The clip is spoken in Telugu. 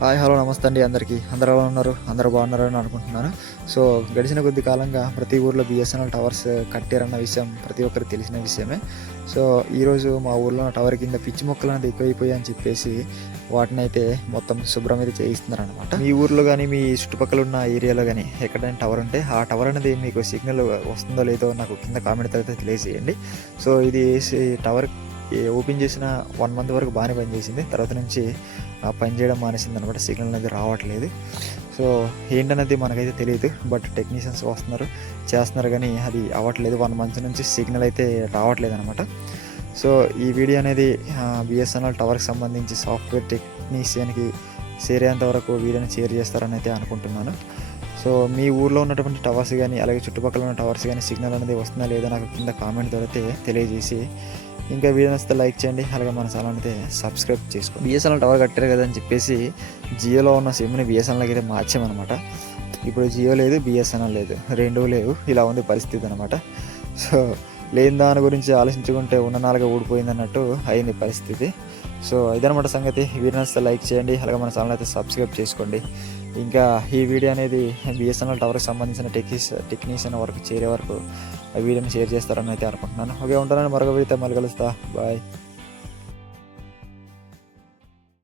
హాయ్ హలో నమస్తే అండి అందరికీ. అందరూ ఎలా ఉన్నారు? అందరూ బాగున్నారని అనుకుంటున్నాను. సో గడిచిన కొద్ది కాలంగా ప్రతి ఊర్లో బిఎస్ఎన్ఎల్ టవర్స్ కట్టారన్న విషయం ప్రతి ఒక్కరికి తెలిసిన విషయమే. సో ఈరోజు మా ఊర్లో టవర్ కింద పిచ్చి మొక్కలు అనేది ఎక్కువైపోయాయి అని చెప్పేసి వాటిని అయితే మొత్తం శుభ్రం అయితే చేయిస్తున్నారనమాట. మీ ఊర్లో కానీ మీ చుట్టుపక్కల ఉన్న ఏరియాలో కానీ ఎక్కడైనా టవర్ ఉంటే ఆ టవర్ అనేది మీకు సిగ్నల్ వస్తుందో లేదో నాకు కింద కామెంట్ అయితే తెలియజేయండి. సో ఇది టవర్ ఓపెన్ చేసిన 1 మంత్ వరకు బాగానే పనిచేసింది. తర్వాత నుంచి పనిచేయడం మానేసింది అనమాట. సిగ్నల్ అనేది రావట్లేదు. సో ఏంటనేది మనకైతే తెలియదు, బట్ టెక్నీషియన్స్ వస్తున్నారు చేస్తున్నారు కానీ అది అవ్వట్లేదు. 1 మంత్ నుంచి సిగ్నల్ అయితే రావట్లేదు అనమాట. సో ఈ వీడియో అనేది బిఎస్ఎన్ఎల్ టవర్కి సంబంధించి సాఫ్ట్వేర్ టెక్నీషియన్కి షేర్ అయ్యేంత వరకు వీడియోని షేర్ చేస్తారని అయితే అనుకుంటున్నాను. సో మీ ఊర్లో ఉన్నటువంటి టవర్స్ కానీ అలాగే చుట్టుపక్కల ఉన్న టవర్స్ కానీ సిగ్నల్ అనేది వస్తుందా లేదా నాకు కింద కామెంట్ ద్వారా అయితే తెలియజేసి, ఇంకా వీడియో నచ్చితే లైక్ చేయండి, అలాగే మన ఛానల్ అయితే సబ్స్క్రైబ్ చేసుకోండి. బిఎస్ఎన్ఎల్ టవర్ కట్టారు కదా అని చెప్పేసి జియోలో ఉన్న సిమ్ని బిఎస్ఎన్ఎల్కి అయితే మార్చామన్నమాట. ఇప్పుడు జియో లేదు, బిఎస్ఎన్ఎల్ లేదు, రెండూ లేవు. ఇలా ఉంది పరిస్థితి అనమాట. సో లేని దాని గురించి ఆలోచించుకుంటే ఉన్న నాలుగా ఊడిపోయింది అన్నట్టు అయింది పరిస్థితి. సో ఇదనమాట సంగతి. వీడియో నచ్చితే లైక్ చేయండి, అలాగే మన ఛానల్ అయితే సబ్స్క్రైబ్ చేసుకోండి. ఇంకా ఈ వీడియో అనేది బిఎస్ఎన్ఎల్ టవర్కి సంబంధించిన టెక్నీషియన్ వరకు చేరే వరకు ఆ వీడియోని షేర్ చేస్తారని అయితే అనుకుంటున్నాను. ఓకే, ఉంటానని మరొక వీడియోతో మళ్ళీ కలుస్తా. బాయ్.